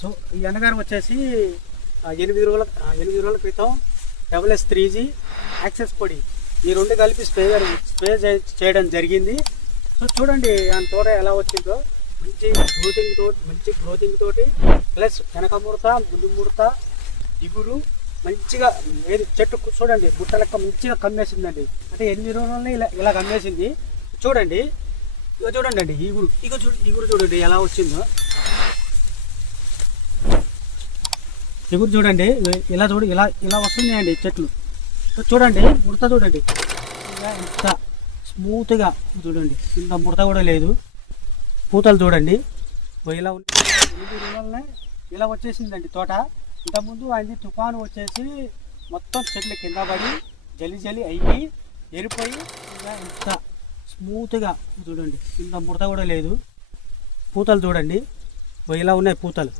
So ఈ అన్నగారు వచ్చేసి ఎనిమిది రోజుల ఎనిమిది రోజుల క్రితం WS S three G access పొడి ఈ రెండు కలిపి స్ప్రే స్ప్రే చేయడం జరిగింది. సో చూడండి ఆయన తోట ఎలా వచ్చిందో. మంచి గ్రోతింగ్ తోటి మంచి గ్రోతింగ్ తోటి ప్లస్ వెనక ముడత ముందు ముడత ఇగురు మంచిగా ఏది చెట్టు చూడండి బుట్ట లెక్క మంచిగా కమ్మేసిందండి. అంటే ఎనిమిది రోజులని ఇలా ఇలా కమ్మేసింది. చూడండి ఇక చూడండి అండి ఈగురు ఇక చూడు ఈగురు చూడండి ఎలా వచ్చిందో. ఎగురు చూడండి. ఇలా చూడు ఇలా ఇలా వస్తున్నాయండి చెట్లు. చూడండి ముడత చూడండి. ఇంత స్మూత్గా చూడండి. ఇంత ముడత కూడా లేదు. పూతలు చూడండి. ఇలా ఉంది. ఇలా వచ్చేసిందండి తోట. ఇంతకుముందు ఆయన తుఫాను వచ్చేసి మొత్తం చెట్లు కింద పడి జలి జలి అయ్యి ఎరిపోయి ఇలా స్మూత్గా చూడండి. ఇంత ముడత కూడా లేదు. పూతలు చూడండి. ఇలా ఉన్నాయి పూతలు.